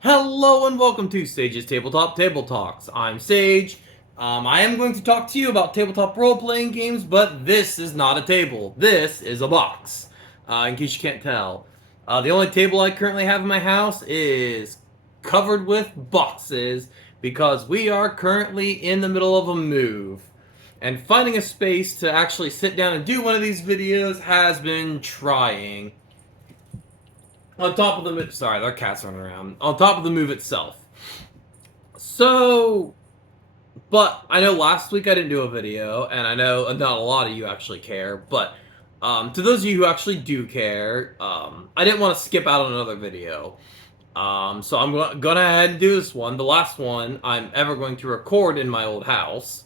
Hello and welcome to Sage's Tabletop Table Talks. I'm Sage. I am going to talk to you about tabletop role-playing games, but this is not a table. This is a box, in case you can't tell. The only table I currently have in my house is covered with boxes because we are currently in the middle of a move. And finding a space to actually sit down and do one of these videos has been trying. On top of the move, sorry, there are cats running around. On top of the move itself. So, but I know last week I didn't do a video, and I know not a lot of you actually care, but to those of you who actually do care, I didn't want to skip out on another video. So I'm gonna ahead and do this one, the last one I'm ever going to record in my old house.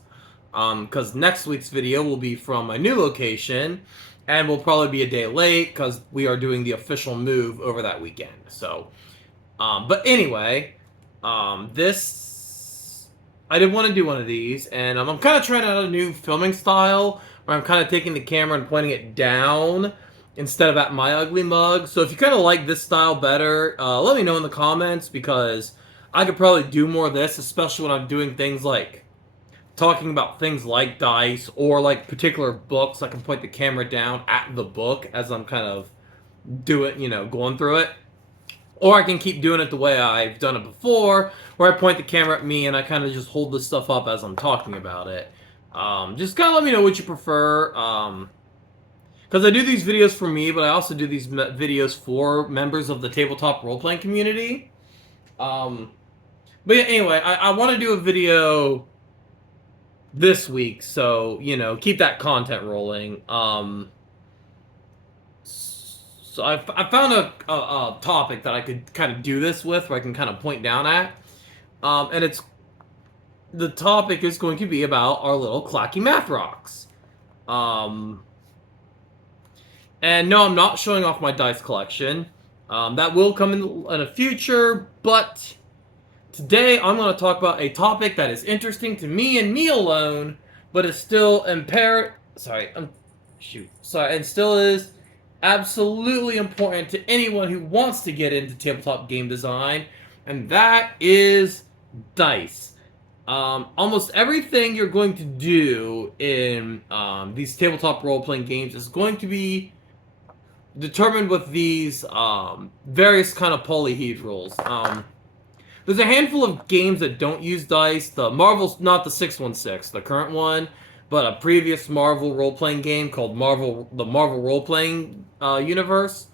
Because next week's video will be from my new location, and will probably be a day late because we are doing the official move over that weekend. So, but anyway, this I did want to do one of these, and I'm kind of trying out a new filming style where I'm kind of taking the camera and pointing it down instead of at my ugly mug. So if you kind of like this style better, let me know in the comments because I could probably do more of this, especially when I'm doing things like talking about things like dice or like particular books. I can point the camera down at the book as I'm kind of going through it. Or I can keep doing it the way I've done it before, where I point the camera at me and I kind of just hold this stuff up as I'm talking about it. Just kind of let me know what you prefer. Because I do these videos for me, but I also do these videos for members of the tabletop role-playing community. But yeah, anyway, I want to do a video this week, so keep that content rolling. So I found a topic that I could kind of do this with, where I can kind of point down at, and the topic is going to be about our little clacky math rocks. And no, I'm not showing off my dice collection. That will come in a future, but today, I'm going to talk about a topic that is interesting to me and me alone, but is still and still is absolutely important to anyone who wants to get into tabletop game design, and that is dice. Almost everything you're going to do in these tabletop role-playing games is going to be determined with these various kind of polyhedrals. There's a handful of games that don't use dice. The Marvel's not the 616, the current one, but a previous Marvel role-playing game called the Marvel Role-Playing Universe.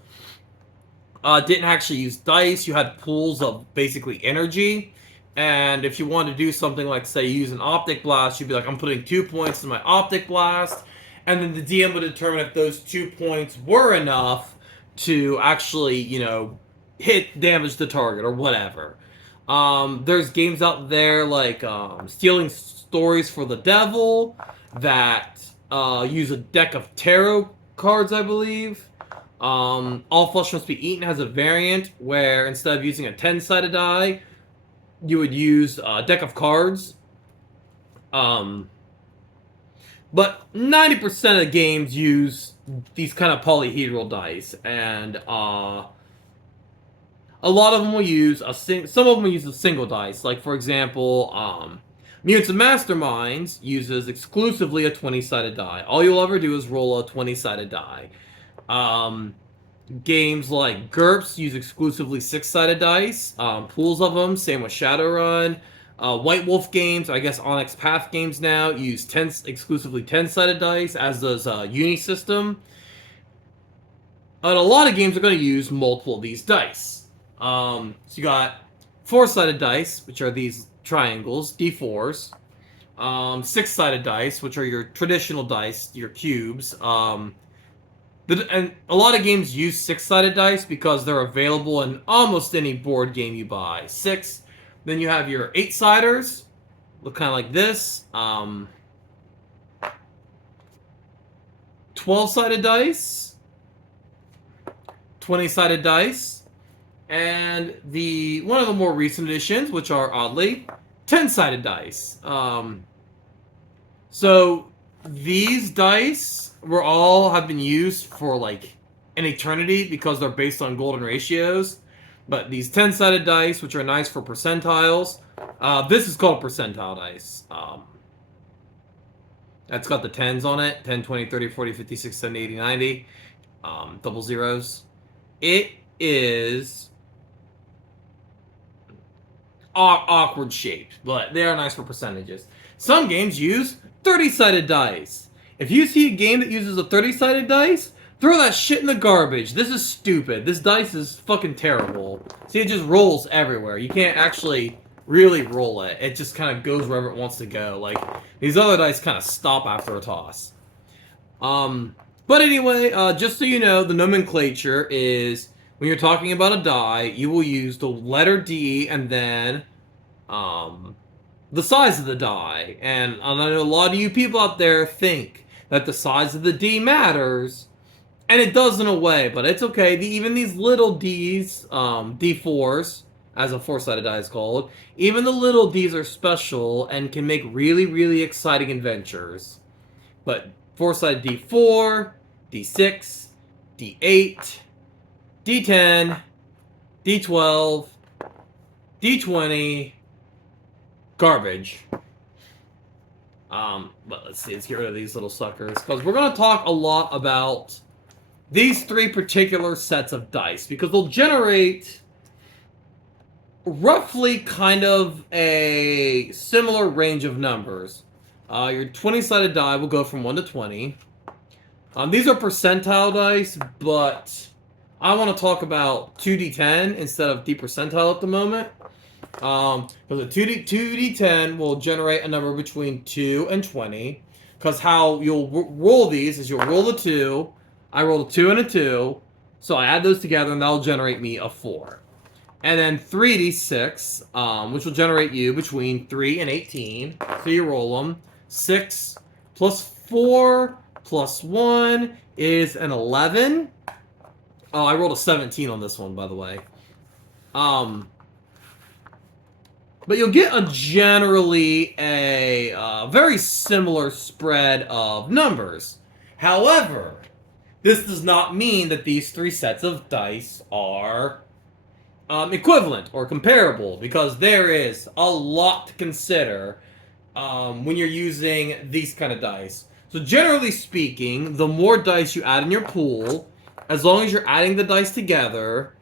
Didn't actually use dice. You had pools of basically energy. And if you wanted to do something like, say, use an optic blast, you'd be like, I'm putting 2 points in my optic blast. And then the DM would determine if those 2 points were enough to actually, hit damage the target or whatever. There's games out there like Stealing Stories for the Devil that use a deck of tarot cards, I believe. All Flesh Must Be Eaten has a variant where instead of using a 10-sided die, you would use a deck of cards. But 90% of games use these kind of polyhedral dice, and a lot of them will use some of them will use a single dice. Like, for example, Mutants and Masterminds uses exclusively a 20-sided die. All you'll ever do is roll a 20-sided die. Games like GURPS use exclusively 6-sided dice. Pools of them, same with Shadowrun. White Wolf games, I guess Onyx Path games now, use exclusively 10-sided dice, as does Unisystem. And a lot of games are going to use multiple of these dice. So you got 4-sided dice, which are these triangles, D4s. 6-sided dice, which are your traditional dice, your cubes. And a lot of games use 6-sided dice because they're available in almost any board game you buy. 6. Then you have your 8-siders, look kind of like this. 12-sided dice. 20-sided dice. And one of the more recent editions, which are oddly 10-sided dice. So these dice have been used for like an eternity because they're based on golden ratios. But these 10-sided dice, which are nice for percentiles, this is called percentile dice. That's got the 10s on it, 10, 20, 30, 40, 50, 60, 70, 80, 90, double zeros. It is awkward shaped, but they are nice for percentages. Some games use 30-sided dice. If you see a game that uses a 30-sided dice, throw that shit in the garbage. This is stupid. This dice is fucking terrible. See, it just rolls everywhere. You can't actually really roll it. It just kind of goes wherever it wants to go. Like, these other dice kind of stop after a toss. But anyway, just so you know, the nomenclature is, when you're talking about a die, you will use the letter D and then the size of the die. And I know a lot of you people out there think that the size of the D matters, and it does in a way, but it's okay. Even these little Ds, D4s, as a 4-sided die is called, even the little Ds are special and can make really, really exciting adventures. But 4-sided D4, D6, D8, D10, D12, D20, garbage. But let's see, let's get rid of these little suckers, because we're going to talk a lot about these three particular sets of dice, because they'll generate roughly kind of a similar range of numbers. Your 20-sided die will go from 1 to 20. These are percentile dice, but I want to talk about 2d10 instead of d percentile at the moment. Because the 2d10 will generate a number between 2 and 20. Because how you'll roll these is you'll roll the 2, I roll a 2 and a 2, so I add those together and that'll generate me a 4. And then 3d6, which will generate you between 3 and 18, so you roll them. 6 plus 4 plus 1 is an 11. Oh, I rolled a 17 on this one, by the way. But you'll get generally a very similar spread of numbers. However, this does not mean that these three sets of dice are equivalent or comparable, because there is a lot to consider when you're using these kind of dice. So generally speaking, the more dice you add in your pool, as long as you're adding the dice together,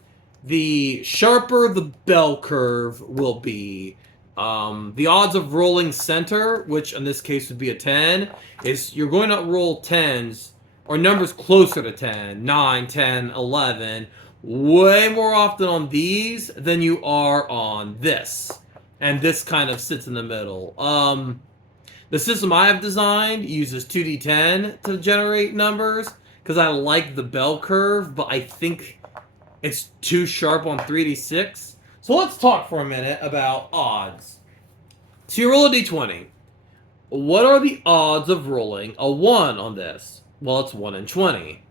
the sharper the bell curve will be. The odds of rolling center, which in this case would be a 10, is you're going to roll 10s, or numbers closer to 10, 9, 10, 11, way more often on these than you are on this. And this kind of sits in the middle. The system I have designed uses 2d10 to generate numbers, because I like the bell curve, but I think it's too sharp on 3d6. So let's talk for a minute about odds. So you roll a d20. What are the odds of rolling a 1 on this? Well, it's 1 in 20,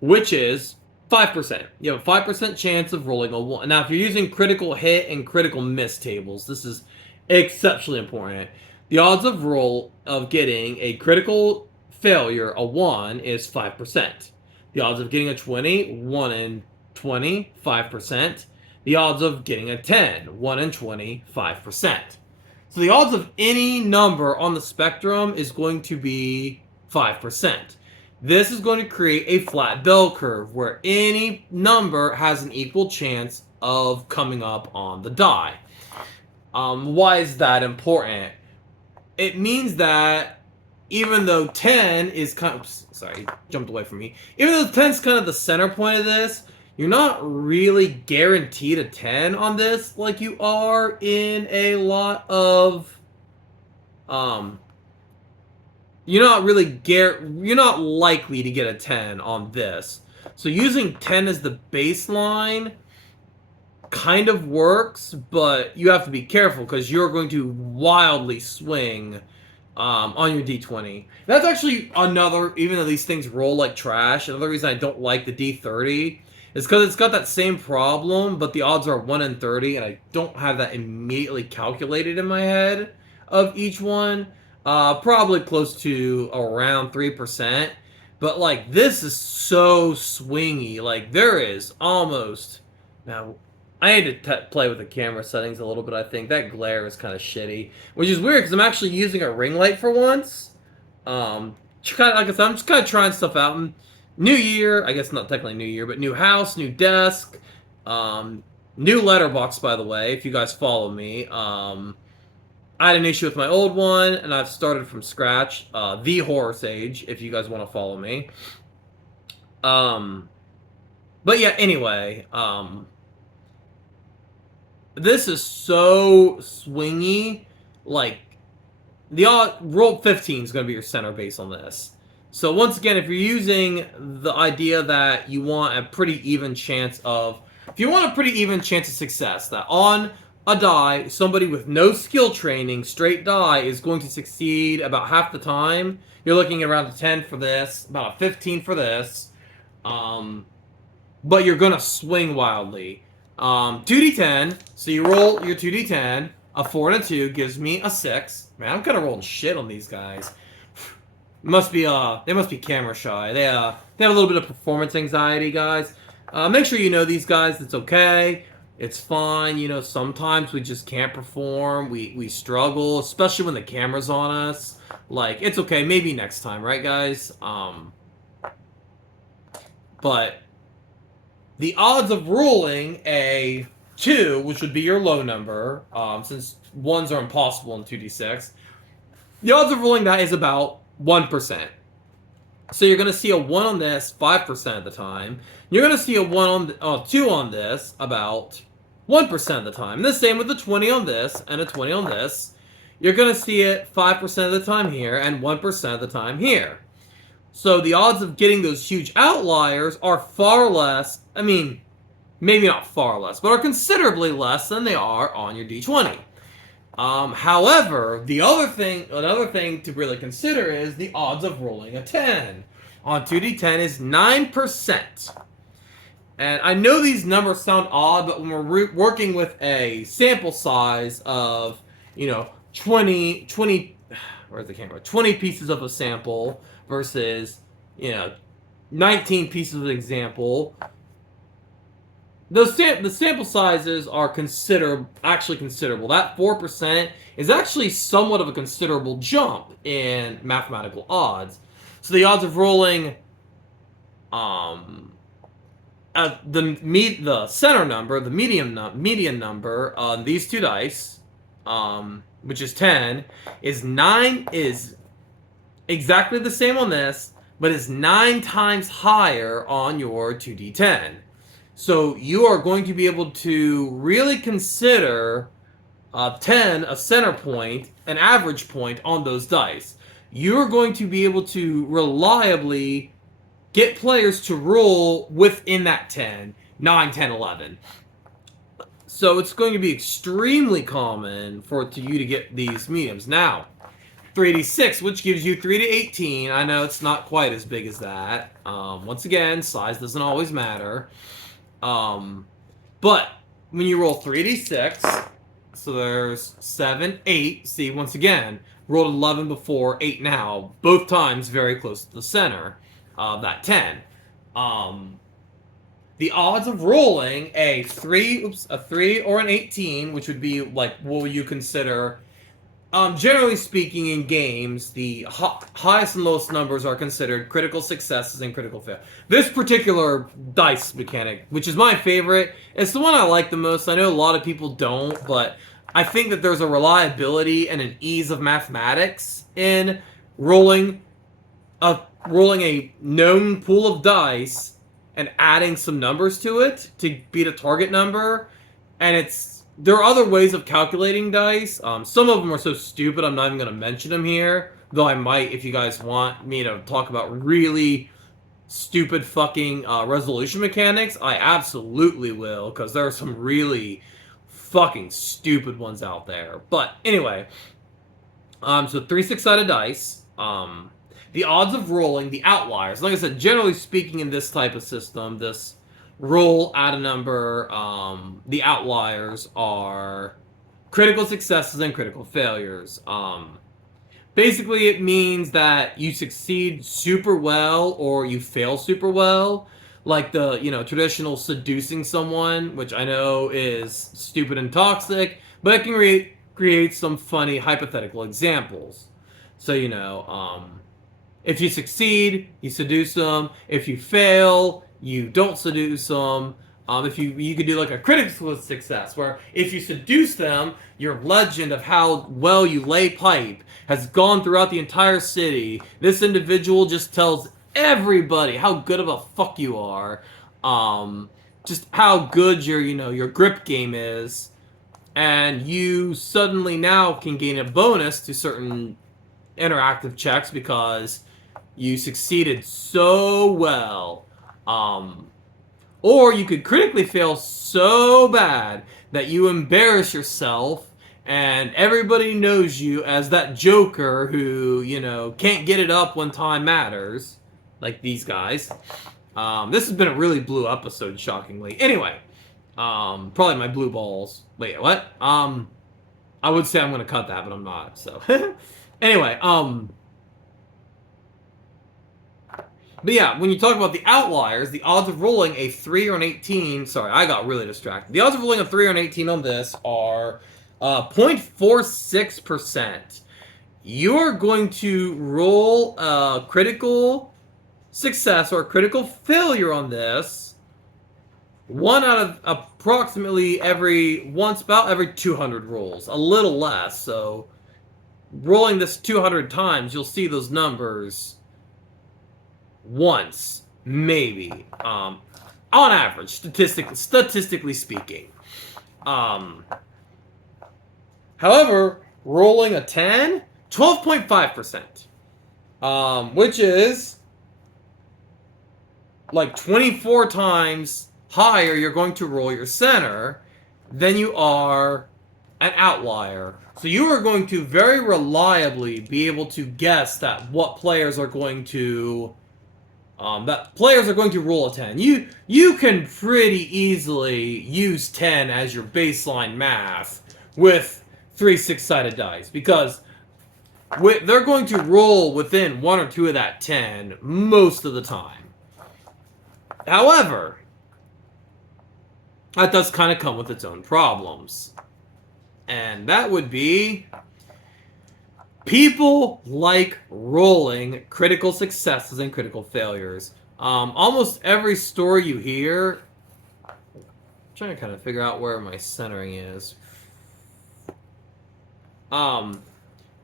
which is 5%. You have a 5% chance of rolling a 1. Now, if you're using critical hit and critical miss tables, this is exceptionally important. The odds of getting a critical failure, a 1, is 5%. The odds of getting a 20, 1 in 20, 5%. The odds of getting a 10, 1 in 20, 5%. So the odds of any number on the spectrum is going to be 5%. This is going to create a flat bell curve where any number has an equal chance of coming up on the die. Why is that important? It means that even though 10 is kind of... Sorry, jumped away from me. Even though 10 is kind of the center point of this, you're not really guaranteed a 10 on this like you are in a lot of... You're not likely to get a 10 on this. So using 10 as the baseline kind of works, but you have to be careful because you're going to wildly swing on your d20. That's actually another, even though these things roll like trash, another reason I don't like the d30 is because it's got that same problem, but the odds are 1 in 30, and I don't have that immediately calculated in my head of each one. Probably close to around 3%. But, like, this is so swingy. Like, there is almost... Now, I need to play with the camera settings a little bit. I think that glare is kind of shitty, which is weird because I'm actually using a ring light for once. Kind of like I said, I'm just kind of trying stuff out. And new year, I guess not technically new year, but new house, new desk, new letterbox. By the way, if you guys follow me, I had an issue with my old one, and I've started from scratch. The Horror Sage, if you guys want to follow me. Um, but yeah, anyway, this is so swingy. Like, the roll 15 is going to be your center base on this. So once again, if you're using the idea that you want a pretty even chance of, if you want a pretty even chance of success, that on a die, somebody with no skill training, straight die, is going to succeed about half the time. You're looking at around a 10 for this, about a 15 for this. But you're gonna swing wildly. 2d10, so you roll your 2d10. A 4 and a 2 gives me a 6. Man, I'm kind of rolling shit on these guys. They must be camera shy. They have a little bit of performance anxiety, guys. Make sure you know these guys. It's okay. It's fine. You know, sometimes we just can't perform. We struggle, especially when the camera's on us. Like, it's okay. Maybe next time, right, guys? But the odds of rolling a 2, which would be your low number, since 1s are impossible in 2d6, the odds of rolling that is about 1%. So you're going to see a 1 on this 5% of the time. You're going to see a 2 on this about 1% of the time. And the same with the 20 on this and a 20 on this. You're going to see it 5% of the time here and 1% of the time here. So the odds of getting those huge outliers are far less, I mean, maybe not far less, but are considerably less than they are on your d20. However, another thing to really consider is the odds of rolling a 10. On 2d10 is 9%. And I know these numbers sound odd, but when we're working with a sample size of, 20, where's the camera? 20 pieces of a sample versus, 19 pieces of an example, the sample sizes are actually considerable. That 4% is actually somewhat of a considerable jump in mathematical odds. So the odds of rolling the center number, the median number on these two dice, which is 10, is exactly the same on this, but is 9 times higher on your 2d10. So you are going to be able to really consider 10 a center point, an average point on those dice. You're going to be able to reliably get players to roll within that 10, 9, 10, 11. So it's going to be extremely common for you to get these mediums. Now, 3d6, which gives you 3 to 18. I know it's not quite as big as that. Once again, size doesn't always matter. But when you roll 3d6, so there's 7, 8. See, once again, rolled 11 before, 8 now. Both times very close to the center of that 10. The odds of rolling a 3 or an 18, which would be like, what would you consider? Generally speaking, in games, the highest and lowest numbers are considered critical successes and critical fail. This particular dice mechanic, which is my favorite, it's the one I like the most. I know a lot of people don't, but I think that there's a reliability and an ease of mathematics in rolling a known pool of dice and adding some numbers to it to beat a target number. And there are other ways of calculating dice. Some of them are so stupid I'm not even going to mention them here. Though I might if you guys want me to talk about really stupid fucking resolution mechanics. I absolutely will, because there are some really fucking stupid ones out there. But anyway, so 3 6-sided dice. The odds of rolling, the outliers. Like I said, generally speaking in this type of system, this roll add a number, the outliers are critical successes and critical failures. Basically, it means that you succeed super well or you fail super well. like the, traditional seducing someone, which I know is stupid and toxic, but it can create some funny hypothetical examples. So, if you succeed, you seduce them. If you fail, you don't seduce them. If you could do like a critical success, where if you seduce them, your legend of how well you lay pipe has gone throughout the entire city. This individual just tells everybody how good of a fuck you are, just how good your grip game is, and you suddenly now can gain a bonus to certain interactive checks because you succeeded so well. Or you could critically fail so bad that you embarrass yourself and everybody knows you as that joker who, can't get it up when time matters. Like these guys. This has been a really blue episode, shockingly. Anyway, probably my blue balls. Wait, what? I would say I'm going to cut that, but I'm not, so. Anyway, but yeah, when you talk about the outliers, the odds of rolling a 3 or an 18... Sorry, I got really distracted. The odds of rolling a 3 or an 18 on this are 0.46%. You're going to roll a critical success or a critical failure on this one out of approximately about every 200 rolls. A little less, so rolling this 200 times, you'll see those numbers once, maybe, on average, statistically speaking. However, rolling a 10, 12.5%, which is like 24 times higher you're going to roll your center than you are an outlier. So you are going to very reliably be able to guess that players are going to roll a 10. You can pretty easily use 10 as your baseline math with 3 6-sided dice, because they're going to roll within 1 or 2 of that 10 most of the time. However, that does kind of come with its own problems. And that would be people like rolling critical successes and critical failures. Almost every story you hear... I'm trying to kind of figure out where my centering is.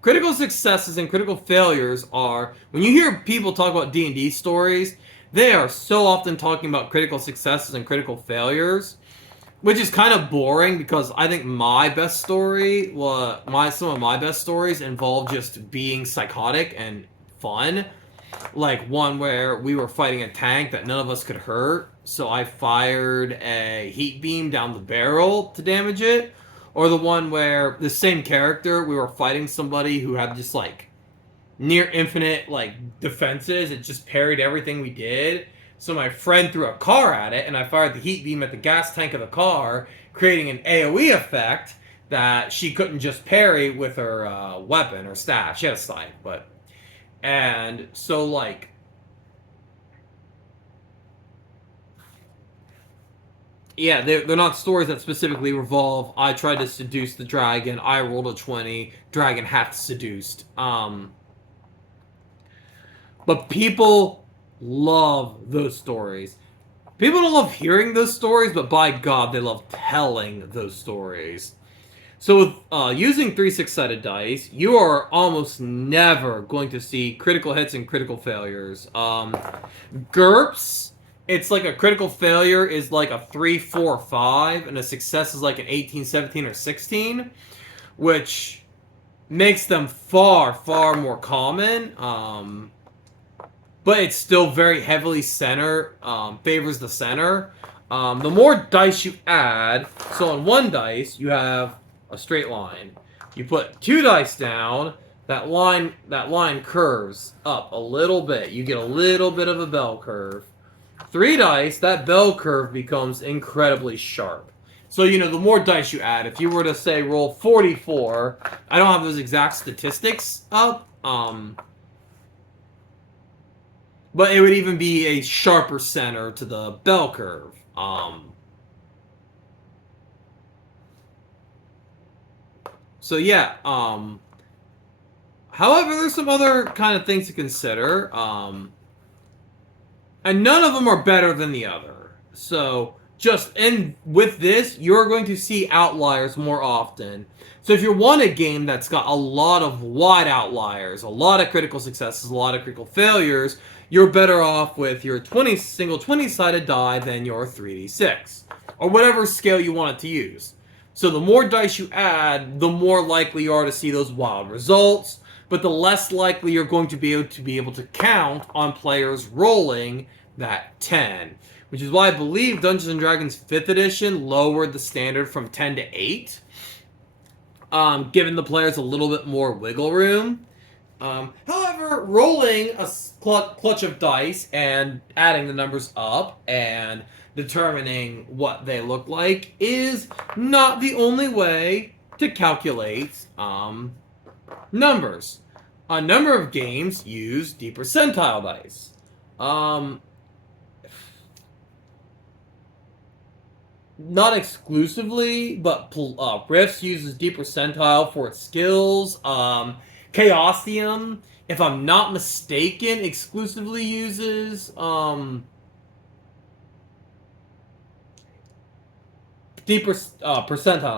Critical successes and critical failures are... When you hear people talk about D&D stories, they are so often talking about critical successes and critical failures, which is kind of boring, because I think my best story, some of my best stories involve just being psychotic and fun. Like one where we were fighting a tank that none of us could hurt, so I fired a heat beam down the barrel to damage it. Or the one where the same character, we were fighting somebody who had just like near infinite defenses. It just parried everything we did. So my friend threw a car at it, and I fired the heat beam at the gas tank of the car, creating an AoE effect that she couldn't just parry with her weapon or staff. She had a scythe, but... And so, yeah, they're not stories that specifically revolve, I tried to seduce the dragon, I rolled a 20, dragon half seduced. But people love those stories. People don't love hearing those stories, but by God, they love telling those stories. So with using 3 6-sided dice, you are almost never going to see critical hits and critical failures. GURPS, it's like a critical failure is like a 3, 4, 5, and a success is like an 18, 17, or 16, which makes them far, far more common. But it's still very heavily favors the center. The more dice you add, so on one dice, you have a straight line. You put 2 dice down, that line curves up a little bit. You get a little bit of a bell curve. 3 dice, that bell curve becomes incredibly sharp. So, the more dice you add, if you were to say roll 44, I don't have those exact statistics up, But it would even be a sharper center to the bell curve. So yeah. However, there's some other kind of things to consider. And none of them are better than the other. So just and with this, you're going to see outliers more often. So if you want a game that's got a lot of wide outliers, a lot of critical successes, a lot of critical failures, you're better off with your 20-sided die than your 3d6 or whatever scale you want it to use. So the more dice you add, the more likely you are to see those wild results, but the less likely you're going to be able to count on players rolling that 10. Which is why I believe Dungeons & Dragons 5th edition lowered the standard from 10 to 8, giving the players a little bit more wiggle room. However, rolling a clutch of dice and adding the numbers up and determining what they look like is not the only way to calculate numbers. A number of games use D-percentile dice. Not exclusively, but Rifts uses D-percentile for its skills. Chaosium, if I'm not mistaken, exclusively uses percentile.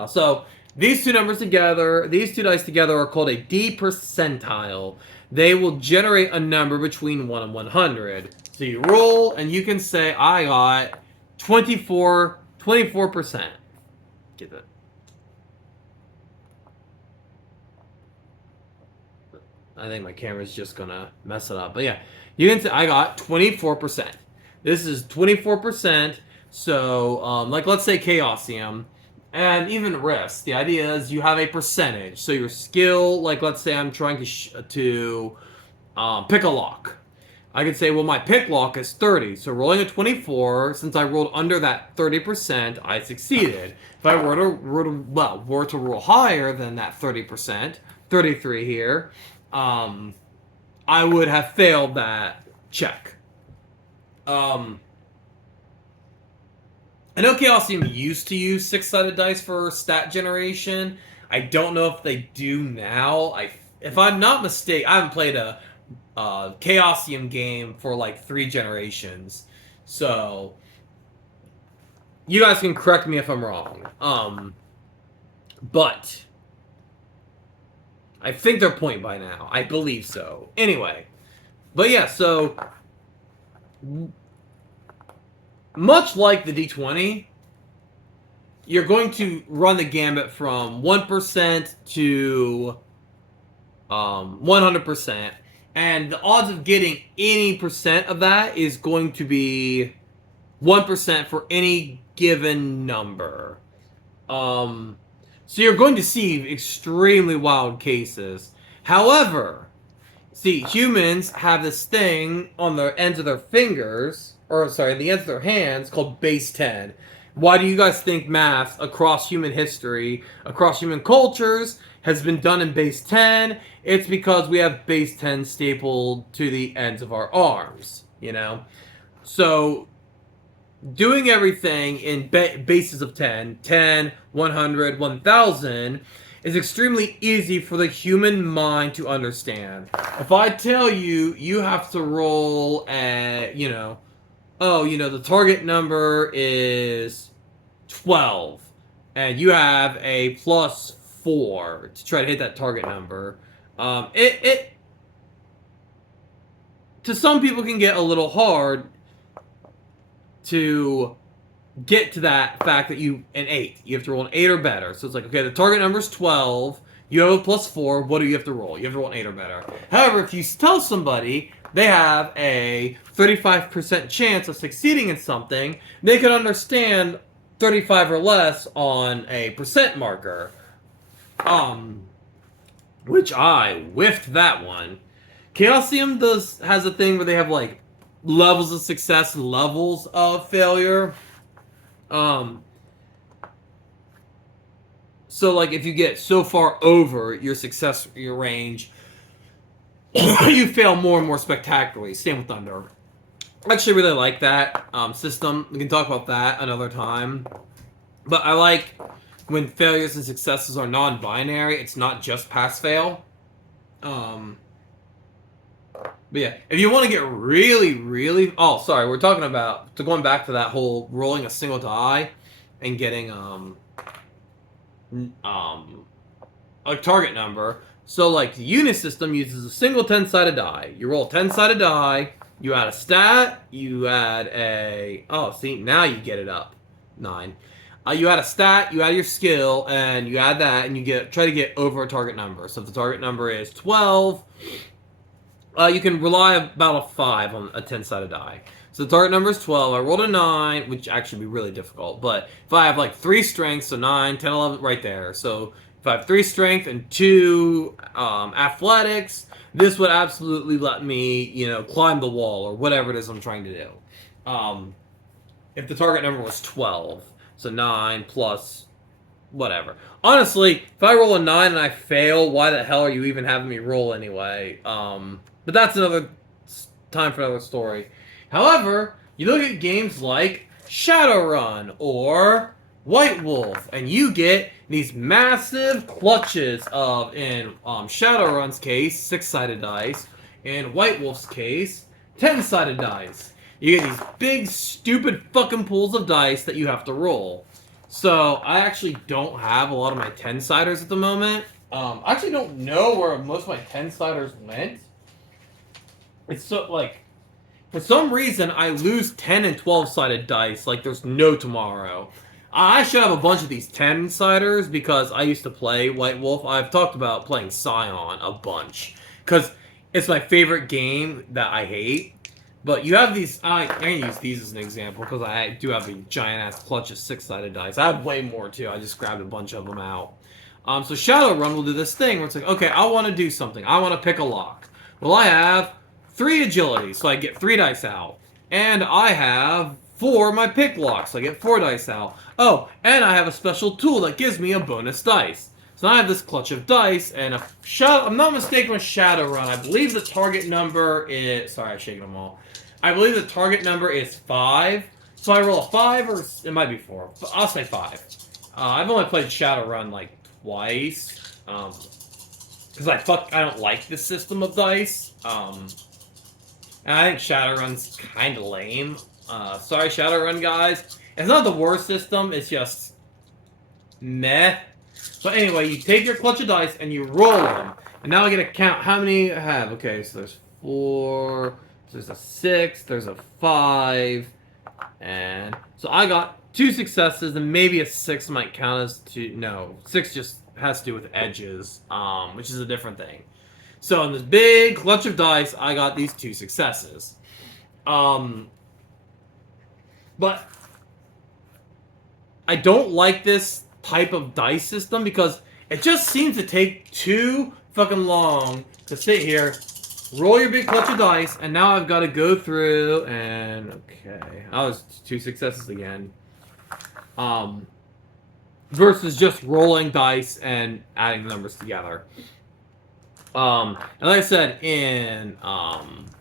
So these two numbers together, these two dice together are called a D-percentile. They will generate a number between 1 and 100. So you roll, and you can say, I got 24%. Get that. I think my camera's just gonna mess it up. But yeah, you can say, I got 24%. This is 24%. So, like, let's say Chaosium, and even Risk. The idea is you have a percentage. So your skill, like, let's say I'm trying to pick a lock. I could say, well, my pick lock is 30. So rolling a 24, since I rolled under that 30%, I succeeded. If I were to roll higher than that 30%, 33 here, I would have failed that check. I know Chaosium used to use 6-sided dice for stat generation. I don't know if they do now. If I'm not mistaken, I haven't played a Chaosium game for like 3 generations. So, you guys can correct me if I'm wrong. But I think they're point by now. I believe so. Anyway. But yeah, so much like the D20, you're going to run the gambit from 1% to 100%. And the odds of getting any percent of that is going to be 1% for any given number. So you're going to see extremely wild cases. However, see, humans have this thing on the ends of their fingers, or sorry, the ends of their hands, called base 10. Why do you guys think math across human history, across human cultures, has been done in base 10? It's because we have base 10 stapled to the ends of our arms, you know? So, doing everything in bases of 10, 10, 100, 1000, is extremely easy for the human mind to understand. If I tell you, you have to roll at, the target number is 12, and you have a +4 to try to hit that target number. It to some people can get a little hard to get to that fact that you have to roll an 8 or better. So it's like, okay, the target number is 12, you have a +4, what do you have to roll? You have to roll an 8 or better. However, if you tell somebody they have a 35% chance of succeeding in something, they can understand 35 or less on a percent marker. Which I whiffed that one. Chaosium has a thing where they have like levels of success and levels of failure. So like if you get so far over your range, you fail more and more spectacularly. Same with Thunder. I actually really like that system. We can talk about that another time. But I like when failures and successes are non-binary. It's not just pass-fail. But yeah, if you want to get really, really... Oh, sorry, we're talking about... Going back to that whole rolling a single die and getting a target number. So, like, the unit system uses a single 10-sided die. You roll a 10-sided die, you add a stat, you add a... Oh, see, now you get it up. 9. You add a stat, you add your skill, and you add that, and you try to get over a target number. So if the target number is 12, you can rely about a 5 on a 10-sided die. So the target number is 12. I rolled a 9, which actually would be really difficult. But if I have like 3 strength, so 9, 10, 11, right there. So if I have 3 strength and 2 athletics, this would absolutely let me, climb the wall or whatever it is I'm trying to do. If the target number was 12, so 9 plus whatever. Honestly, if I roll a 9 and I fail, why the hell are you even having me roll anyway? But that's another time for another story. However, you look at games like Shadowrun or White Wolf, and you get these massive clutches of, in Shadowrun's case, 6-sided dice, in White Wolf's case, 10-sided dice. You get these big, stupid fucking pools of dice that you have to roll. So, I actually don't have a lot of my 10-siders at the moment. I actually don't know where most of my 10-siders went. It's so, like... For some reason, I lose 10 and 12-sided dice like there's no tomorrow. I should have a bunch of these 10-siders because I used to play White Wolf. I've talked about playing Scion a bunch because it's my favorite game that I hate. But you have these... I can use these as an example because I do have a giant-ass clutch of 6-sided dice. I have way more, too. I just grabbed a bunch of them out. So Shadowrun will do this thing where it's like, okay, I want to do something. I want to pick a lock. Well, I have 3 agility, so I get 3 dice out. And I have 4 my pick lock, so I get 4 dice out. Oh, and I have a special tool that gives me a bonus dice. So now I have this clutch of dice, and I'm not mistaken with Shadowrun. I believe the target number is... Sorry, I'm shaking them all. I believe the target number is 5. So I roll a 5, or it might be 4. But I'll say 5. I've only played Shadowrun like twice. Because I don't like this system of dice. And I think Shadowrun's kind of lame. Sorry, Shadowrun guys. It's not the worst system, it's just meh. But anyway, you take your clutch of dice and you roll them. And now I get to count how many I have. Okay, so there's 4, there's a 6, there's a 5, and so I got 2 successes, and maybe a 6 might count as 2. No, 6 just has to do with edges, which is a different thing. So in this big clutch of dice, I got these 2 successes. But I don't like this type of dice system because it just seems to take too fucking long to sit here, roll your big clutch of dice, and now I've got to go through and... Okay, that was 2 successes again. Versus just rolling dice and adding the numbers together. And like I said, in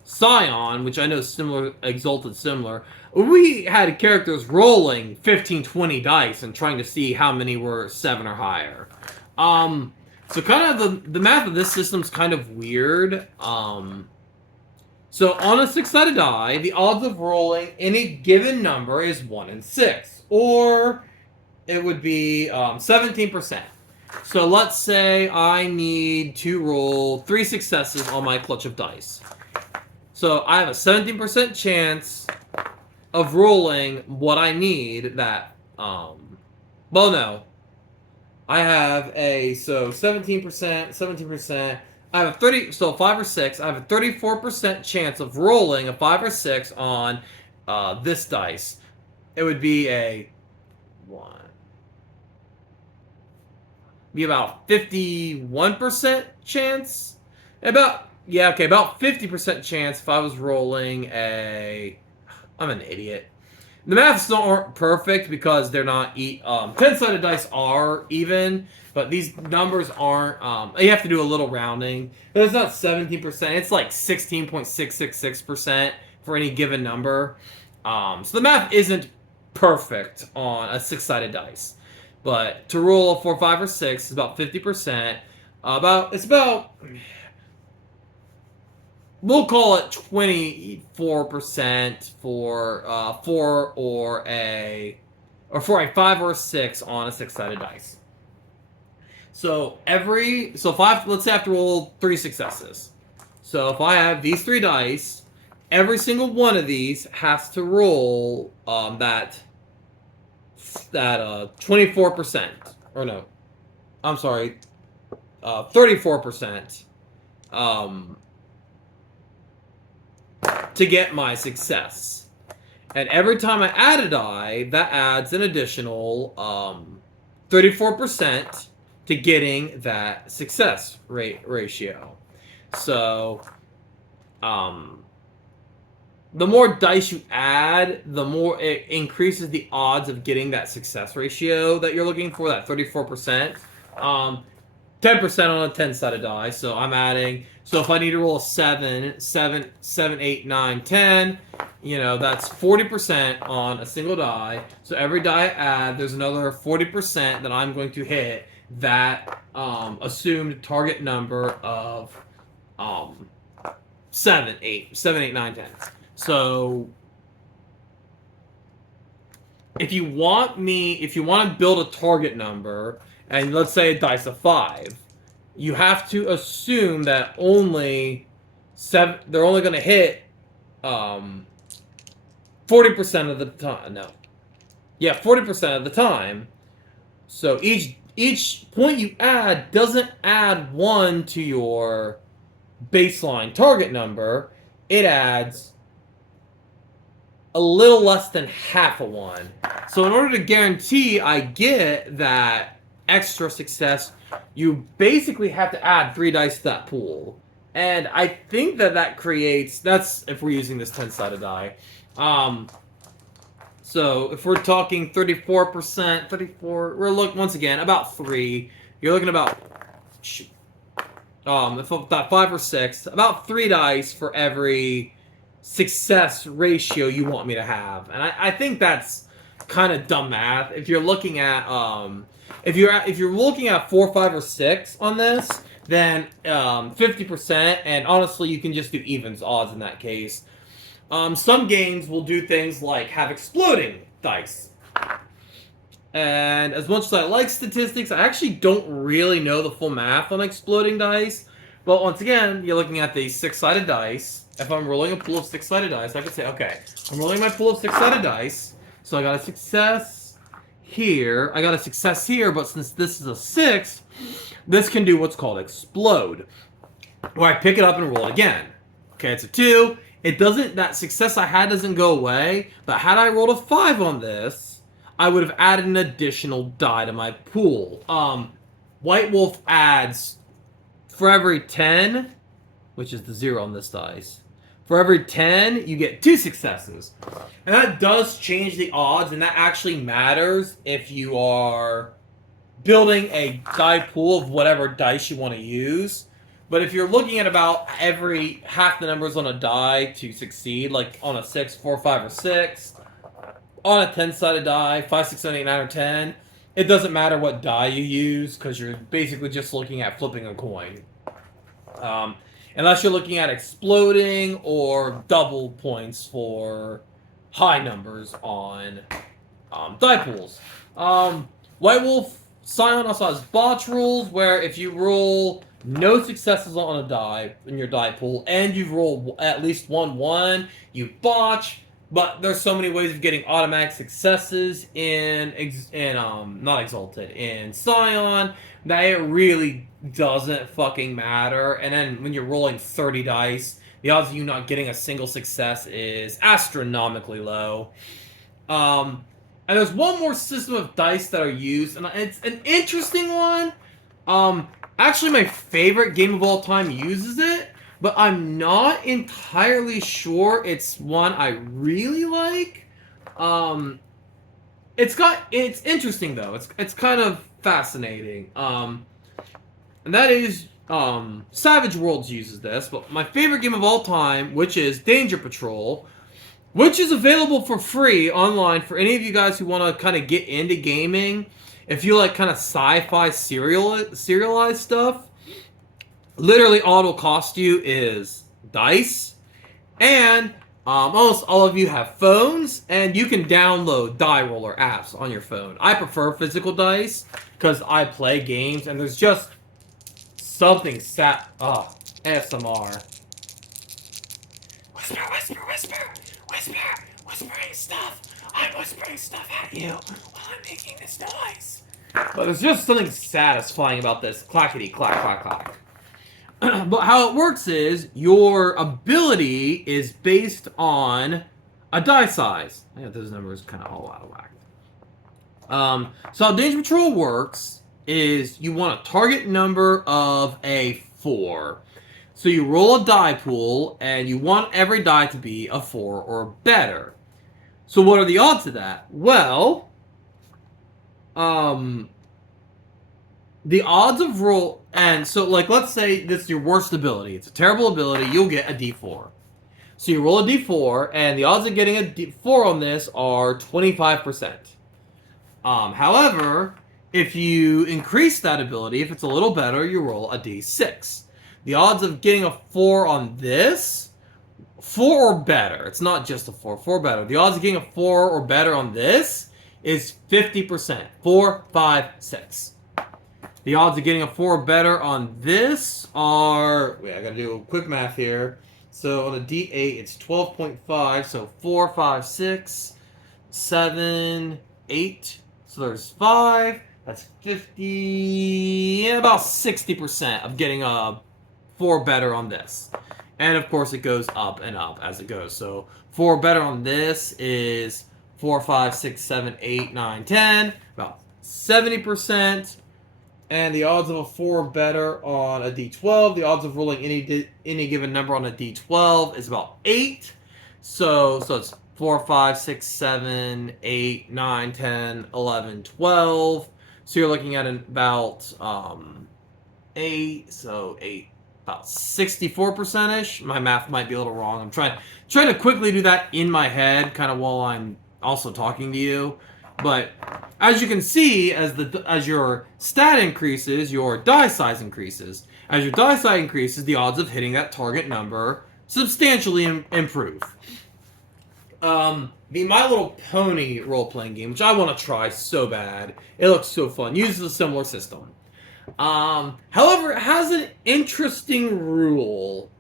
Scion, which I know is similar, Exalted similar, we had characters rolling 15, 20 dice and trying to see how many were 7 or higher. So kind of the math of this system's kind of weird. So on a 6-sided die, the odds of rolling any given number is 1 in 6. Or it would be 17%. So let's say I need to roll 3 successes on my clutch of dice. So I have a 17% chance of rolling what I need that, well, no. I have a, so 17%, I have a 30, so 5 or 6, I have a 34% chance of rolling a 5 or 6 on this dice. It would be a 1. Be about 51% chance. About 50% chance if I was rolling a... I'm an idiot. The maths aren't perfect because they're not... 10-sided dice are even, but these numbers aren't... you have to do a little rounding. But it's not 17%. It's like 16.666% for any given number. So the math isn't perfect on a 6-sided dice, but to roll a 4, 5, or 6 is about 50%. We'll call it 24% for 4 or for a 5 or a 6 on a 6-sided dice. So let's say I have to roll 3 successes. So if I have these 3 dice, every single one of these has to roll that 24%, or no, I'm sorry, 34%, to get my success. And every time I add a die, that adds an additional 34% to getting that success ratio. So, the more dice you add, the more it increases the odds of getting that success ratio that you're looking for, that 34%. 10% on a 10-sided die, so I'm adding. So if I need to roll a 7, 8, 9, 10, that's 40% on a single die. So every die I add, there's another 40% that I'm going to hit that assumed target number of 7, 8, 9, 10. So if you want to build a target number, and let's say a dice of 5, you have to assume that they're only going to hit 40% of the time. No. Yeah, 40% of the time. So each point you add doesn't add 1 to your baseline target number. It adds a little less than half a 1. So in order to guarantee I get that extra success, you basically have to add 3 dice to that pool. And I think that creates, that's if we're using this 10-sided die. So if we're talking 34%, we're looking, once again, about 3. You're looking about, if about 5 or 6, about 3 dice for every success ratio you want me to have. And I think that's kind of dumb math. If you're looking at if you're looking at 4, 5, or 6 on this, then 50%, and honestly you can just do evens odds in that case. Some games will do things like have exploding dice. And as much as I like statistics, I actually don't really know the full math on exploding dice. But once again, you're looking at the 6-sided dice. If I'm rolling a pool of 6-sided dice, I could say, okay, I'm rolling my pool of 6-sided dice. So I got a success here. I got a success here, but since this is a 6, this can do what's called explode, where I pick it up and roll it again. Okay, it's a 2. That success I had doesn't go away, but had I rolled a 5 on this, I would have added an additional die to my pool. White Wolf adds, for every 10, which is the 0 on this dice, for every 10, you get 2 successes. And that does change the odds, and that actually matters if you are building a die pool of whatever dice you want to use. But if you're looking at about every half the numbers on a die to succeed, like on a 6, 4, 5, or 6, on a 10-sided die, 5, 6, 7, 8, 9, or 10, it doesn't matter what die you use, because you're basically just looking at flipping a coin. Unless you're looking at exploding or double points for high numbers on die pools. White Wolf Scion also has botch rules, where if you roll no successes on a die in your die pool, and you roll at least 1, you botch. But there's so many ways of getting automatic successes in not Exalted, in Scion, that it really doesn't fucking matter. And then when you're rolling 30 dice, the odds of you not getting a single success is astronomically low. And there's one more system of dice that are used, and it's an interesting one. Actually, my favorite game of all time uses it, but I'm not entirely sure it's one I really like. It's interesting though. It's kind of fascinating. And that is Savage Worlds uses this, but my favorite game of all time, which is Danger Patrol, which is available for free online for any of you guys who want to kind of get into gaming. If you like kind of sci-fi serialized stuff, literally all it'll cost you is dice, and almost all of you have phones, and you can download die roller apps on your phone. I prefer physical dice because I play games, and there's just something ASMR. Whispering stuff. I'm whispering stuff at you while I'm making this noise. But there's just something satisfying about this clackety clack clack clack. But how it works is your ability is based on a die size. Yeah, those numbers kind of all out of whack. So how Danger Patrol works is you want a target number of a 4. So you roll a die pool, and you want every die to be a 4 or better. So what are the odds of that? Well, the odds of roll, and so like let's say this is your worst ability. It's a terrible ability. You'll get a D4. So you roll a D4, and the odds of getting a D4 on this are 25%. However, if you increase that ability, if it's a little better, you roll a D6. The odds of getting a 4 on this, 4 or better, it's not just a 4, 4 better. The odds of getting a 4 or better on this is 50%. 4, 5, 6. The odds of getting a 4 or better on this are, wait, I gotta do a quick math here. So on a D8, it's 12.5, so 4, 5, 6, 7, 8. So there's 5. That's 50, and about 60% of getting a 4 better on this. And of course it goes up and up as it goes. So 4 better on this is 4, 5, 6, 7, 8, 9, 10. About 70%. And the odds of a 4 better on a D12, the odds of rolling any given number on a D12 is about 8. So it's 4, 5, 6, 7, 8, 9, 10, 11, 12. So you're looking at about 8, so 8, about 64%-ish. My math might be a little wrong. I'm trying to quickly do that in my head, kind of while I'm also talking to you. But as you can see, as your stat increases, your die size increases. As your die size increases, the odds of hitting that target number substantially improve. The My Little Pony role-playing game, which I want to try so bad. It looks so fun. Uses a similar system. However, it has an interesting rule.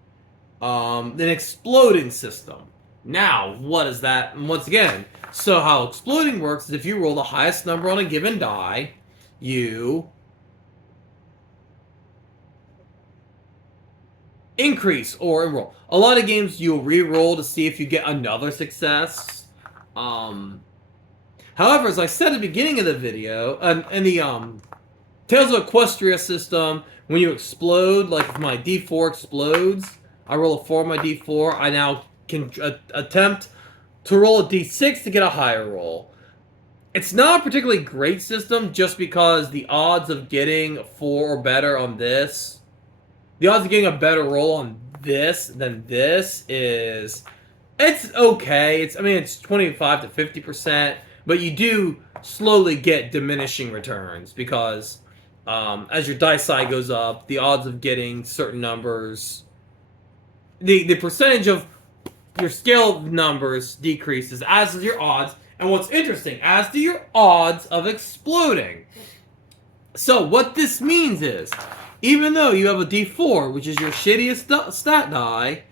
An exploding system. Now, what is that? And once again, so how exploding works is if you roll the highest number on a given die, you increase or enroll. A lot of games you'll re-roll to see if you get another success. However, as I said at the beginning of the video, in the Tales of Equestria system, when you explode, like if my D4 explodes, I roll a 4 on my D4, I now can attempt to roll a D6 to get a higher roll. It's not a particularly great system just because the odds of getting 4 or better on this, the odds of getting a better roll on this than this is, it's okay. It's 25 to 50%, but you do slowly get diminishing returns because as your dice size goes up, the odds of getting certain numbers, the percentage of your scale of numbers decreases, as does your odds. And what's interesting, as do your odds of exploding. So what this means is, even though you have a D4, which is your shittiest stat die,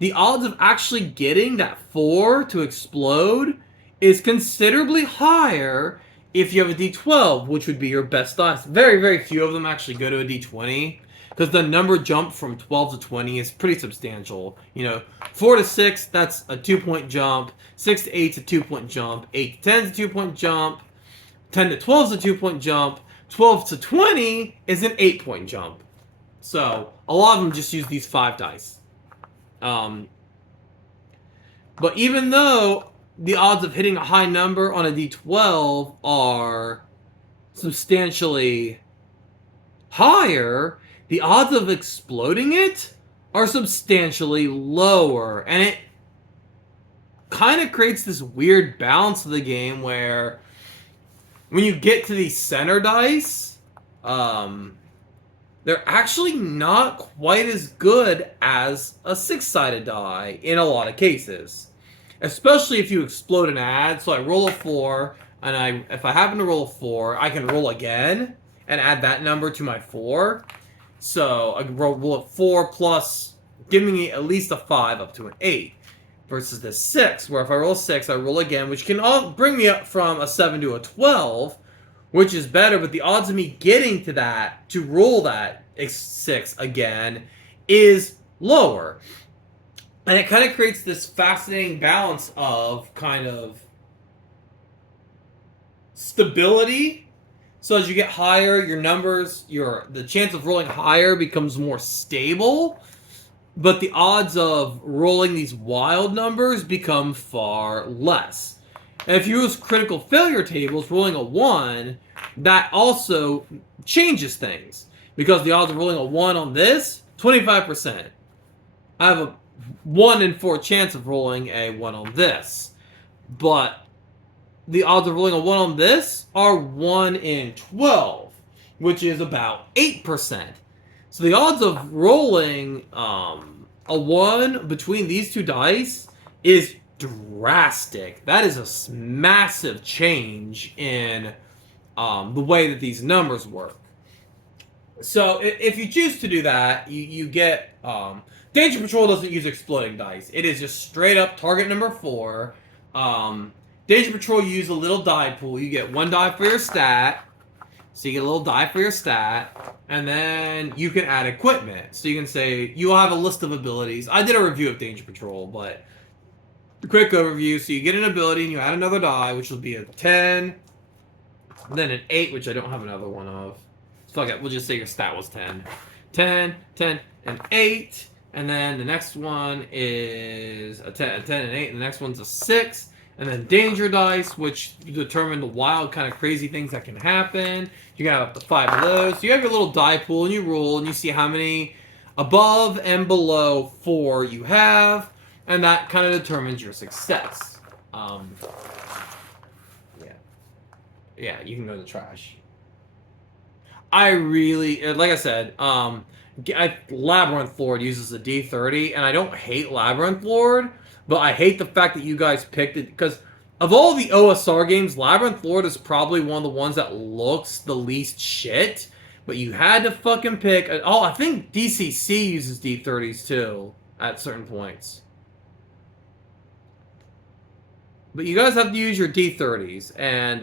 the odds of actually getting that 4 to explode is considerably higher if you have a D12, which would be your best dice. Very, very few of them actually go to a D20, because the number jump from 12 to 20 is pretty substantial. 4 to 6, that's a 2-point jump. 6 to 8 is a 2-point jump. 8 to 10 is a 2-point jump. 10 to 12 is a 2-point jump. 12 to 20 is an 8-point jump. So, a lot of them just use these 5 dice. But even though the odds of hitting a high number on a D12 are substantially higher, the odds of exploding it are substantially lower. And it kind of creates this weird balance of the game where when you get to these center dice, they're actually not quite as good as a 6-sided die in a lot of cases. Especially if you explode an ad. So I roll a 4, and if I happen to roll a 4, I can roll again and add that number to my 4. So I can roll a 4 plus giving me at least a 5 up to an 8. Versus the 6, where if I roll 6, I roll again, which can all bring me up from a 7 to a 12, which is better, but the odds of me getting to that, to roll that 6 again, is lower. And it kind of creates this fascinating balance of kind of stability. So as you get higher, your numbers, the chance of rolling higher becomes more stable. But the odds of rolling these wild numbers become far less. And if you use critical failure tables, rolling a 1, that also changes things. Because the odds of rolling a 1 on this, 25%. I have a 1 in 4 chance of rolling a 1 on this. But the odds of rolling a 1 on this are 1 in 12, which is about 8%. So the odds of rolling a 1 between these two dice is drastic. That is a massive change in the way that these numbers work. So if you choose to do that, you get... Danger Patrol doesn't use exploding dice. It is just straight up target number 4. Danger Patrol, you use a little die pool. You get 1 die for your stat. So you get a little die for your stat, and then you can add equipment. So you can say, you'll have a list of abilities. I did a review of Danger Patrol, but quick overview. So you get an ability, and you add another die, which will be a 10, then an 8, which I don't have another one of. So fuck it, we'll just say your stat was 10. 10, 10, and 8, and then the next one is a 10, and 8, and the next one's a 6. And then danger dice, which determine the wild kind of crazy things that can happen. You can have up to 5 of those. So you have your little die pool, and you roll, and you see how many above and below 4 you have, and that kind of determines your success. Yeah, you can go to the trash. I really, like I said, Labyrinth Lord uses a D30, and I don't hate Labyrinth Lord, but I hate the fact that you guys picked it, because of all the OSR games, Labyrinth Lord is probably one of the ones that looks the least shit, but you had to fucking pick... Oh, I think DCC uses D30s too, at certain points. But you guys have to use your D30s, and,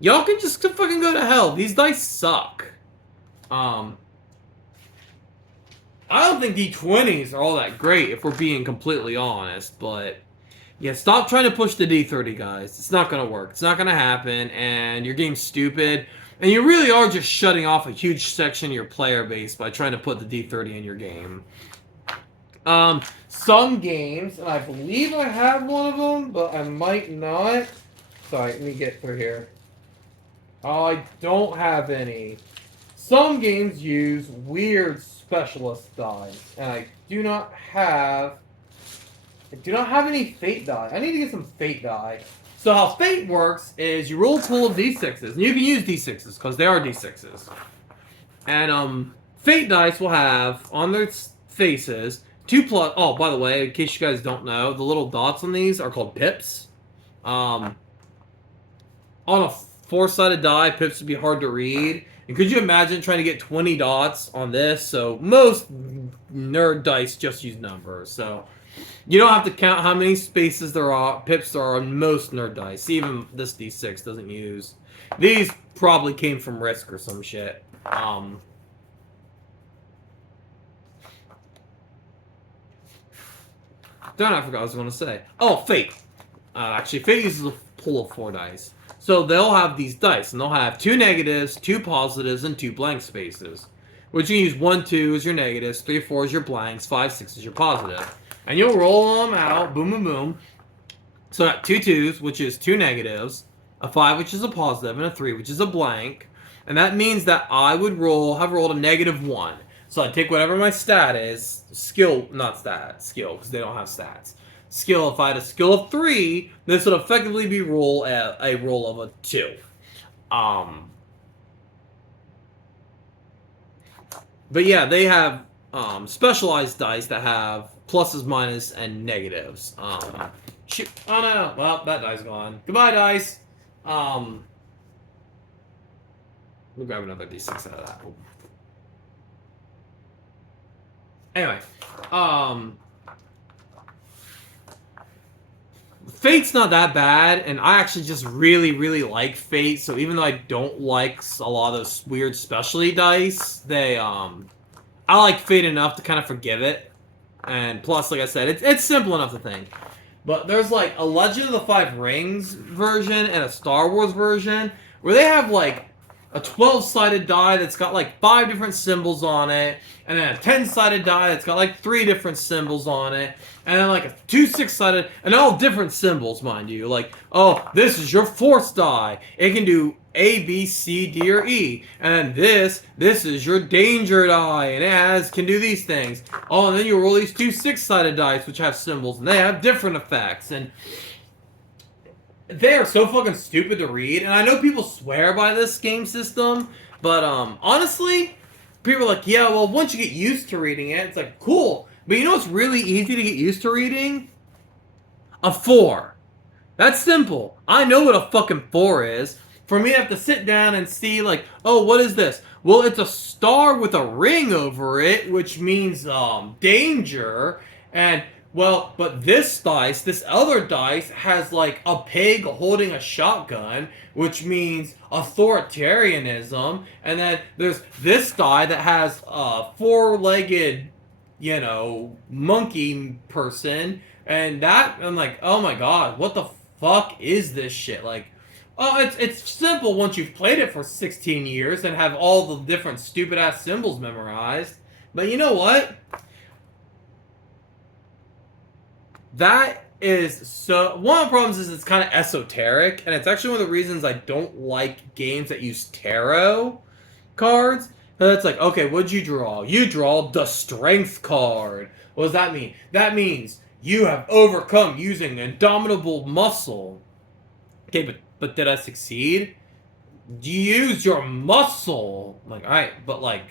y'all can just fucking go to hell. These dice suck. I don't think D20s are all that great, if we're being completely honest, but yeah, stop trying to push the D30, guys. It's not going to work. It's not going to happen, and your game's stupid, and you really are just shutting off a huge section of your player base by trying to put the D30 in your game. Some games, and I believe I have one of them, but I might not. Sorry, let me get through here. I don't have any. Some games use weird specialist dice, and I do not have any fate die. I need to get some fate die. So how fate works is you roll a pool of d6s, and you can use d6s because they are d6s. And fate dice will have on their faces 2+. Oh, by the way, in case you guys don't know, the little dots on these are called pips. On a 4-sided die, pips would be hard to read. And could you imagine trying to get 20 dots on this? So most nerd dice just use numbers. So you don't have to count how many spaces there are, pips there are on most nerd dice. Even this D6 doesn't use. These probably came from Risk or some shit. Darn, I forgot what I was going to say. Oh, Fate. Actually, Fate uses a pool of 4 dice. So they'll have these dice, and they'll have 2 negatives, 2 positives, and 2 blank spaces. Which you can use 1, 2 as your negatives, 3, 4 as your blanks, 5, 6 as your positive. And you'll roll them out, boom, boom, boom. So 2 2s, which is 2 negatives, a 5, which is a positive, and a 3, which is a blank. And that means that I would have rolled a -1. So I take whatever my stat is, skill, not stat, skill, because they don't have stats. Skill, if I had a skill of 3, this would effectively be a roll of a 2. But yeah, they have specialized dice that have pluses, minuses, and negatives. Shoot. Oh no. Well, that dice gone. Goodbye, dice. We'll grab another D6 out of that. Anyway, Fate's not that bad, and I actually just really, really like Fate. So even though I don't like a lot of those weird specialty dice, I like Fate enough to kind of forgive it. And plus, like I said, it's simple enough to think. But there's like a Legend of the Five Rings version and a Star Wars version where they have like a 12-sided die that's got like 5 different symbols on it, and then a 10-sided die that's got like 3 different symbols on it, and then like a 2 6-sided, and all different symbols, mind you. Like, oh, this is your Force die. It can do A, B, C, D, or E. And then this is your Danger die, and it can do these things. Oh, and then you roll these 2 6-sided dice, which have symbols, and they have different effects. And they are so fucking stupid to read, and I know people swear by this game system, but honestly, people are like, yeah, well, once you get used to reading it, it's like, cool. But you know what's really easy to get used to reading? A 4. That's simple. I know what a fucking 4 is. For me to have to sit down and see, like, oh, what is this? Well, it's a star with a ring over it, which means danger, and well, but this other dice, has like a pig holding a shotgun, which means authoritarianism. And then there's this die that has a 4-legged, monkey person. And that, I'm like, oh my god, what the fuck is this shit? Like, oh, it's simple once you've played it for 16 years and have all the different stupid-ass symbols memorized. But you know what? That is so... One of the problems is it's kind of esoteric, and it's actually one of the reasons I don't like games that use tarot cards. Because it's like, okay, what'd you draw? You draw the Strength card. What does that mean? That means you have overcome using indomitable muscle. Okay, but did I succeed? You used your muscle. Like, alright, but like,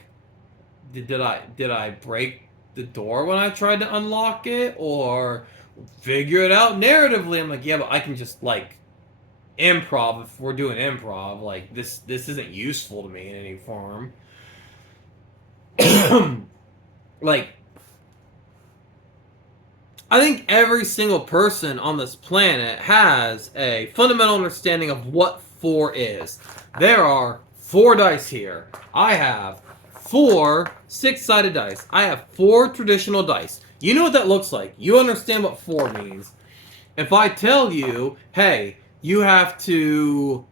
did I break the door when I tried to unlock it? Or figure it out narratively? I'm like, yeah, but I can just like improv if we're doing improv. Like, this isn't useful to me in any form. Like, I think every single person on this planet has a fundamental understanding of what 4 is. There are 4 dice here. I have 4 6-sided dice. I have 4 traditional dice. You know what that looks like. You understand what 4 means. If I tell you, hey, you have to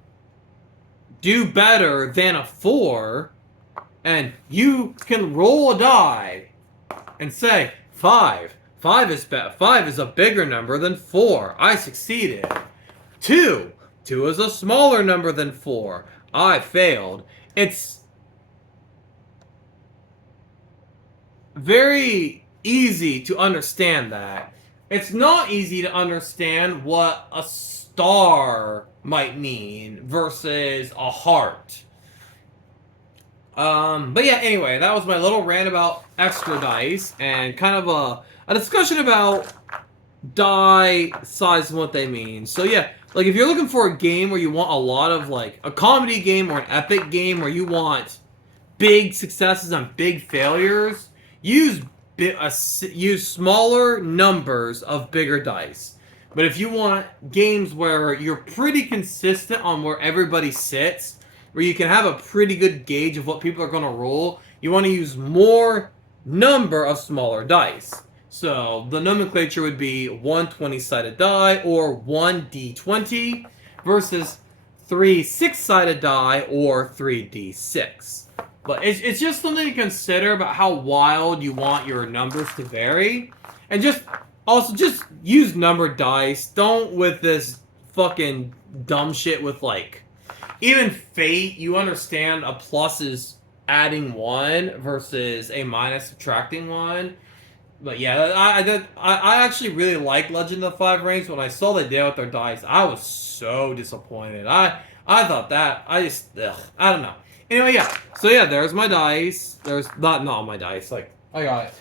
do better than a 4, and you can roll a die and say, 5. 5 is a bigger number than 4. I succeeded. 2. 2 is a smaller number than 4. I failed. It's very easy to understand that. It's not easy to understand what a star might mean versus a heart. But yeah, anyway, that was my little rant about extra dice and kind of a discussion about die size and what they mean. So yeah, like if you're looking for a game where you want a lot of like a comedy game or an epic game where you want big successes and big failures, use smaller numbers of bigger dice. But if you want games where you're pretty consistent on where everybody sits, where you can have a pretty good gauge of what people are going to roll, you want to use more number of smaller dice. So the nomenclature would be 1 20-sided die or 1 D20 versus 3 6-sided die or 3 D6. But it's just something to consider about how wild you want your numbers to vary. And just use numbered dice. Don't with this fucking dumb shit with like even Fate, you understand a plus is adding 1 versus a minus subtracting 1. But yeah, I actually really like Legend of the Five Rings. When I saw they did with their dice, I was so disappointed. I thought that I don't know. Anyway, yeah. So yeah, there's my dice. There's not all my dice. Like I got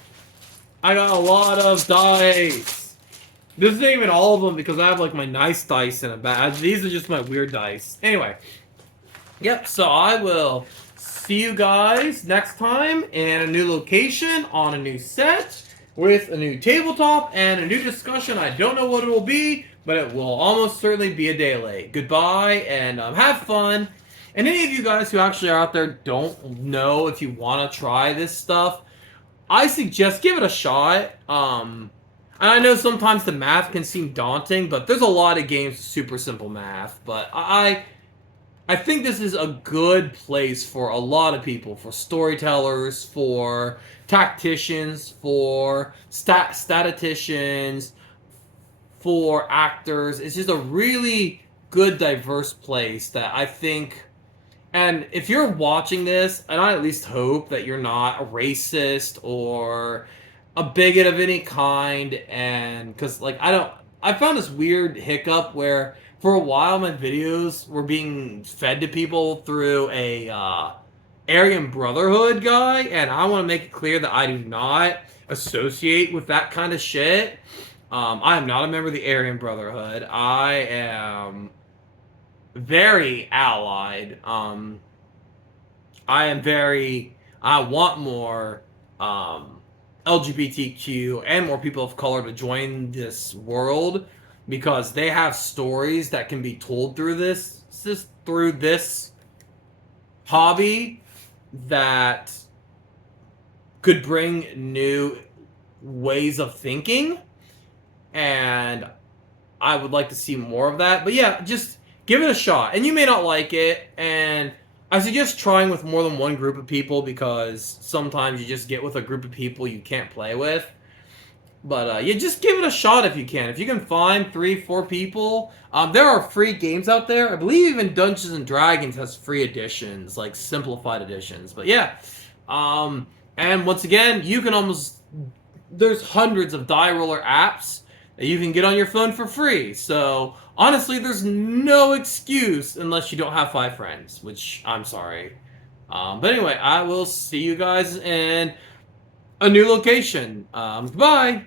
a lot of dice. This isn't even all of them because I have like my nice dice in a bag. These are just my weird dice. Anyway, yep. So I will see you guys next time in a new location on a new set with a new tabletop and a new discussion. I don't know what it will be, but it will almost certainly be a day late. Goodbye and have fun. And any of you guys who actually are out there don't know if you want to try this stuff, I suggest give it a shot. And I know sometimes the math can seem daunting, but there's a lot of games with super simple math. But I think this is a good place for a lot of people, for storytellers, for tacticians, for statisticians, for actors. It's just a really good, diverse place that I think. And if you're watching this, and I at least hope that you're not a racist or a bigot of any kind, and because like I found this weird hiccup where for a while my videos were being fed to people through a Aryan Brotherhood guy, and I want to make it clear that I do not associate with that kind of shit. I am not a member of the Aryan Brotherhood. I am very allied. I want more LGBTQ and more people of color to join this world because they have stories that can be told through this hobby that could bring new ways of thinking, and I would like to see more of that. But yeah, just give it a shot. And you may not like it, and I suggest trying with more than one group of people because sometimes you just get with a group of people you can't play with. But yeah, just give it a shot if you can. If you can find 3-4 people, there are free games out there. I believe even Dungeons and Dragons has free editions, like simplified editions. But yeah, and once again, you can there's hundreds of die roller apps that you can get on your phone for free. So honestly, there's no excuse unless you don't have 5 friends, which I'm sorry. But anyway, I will see you guys in a new location. Goodbye.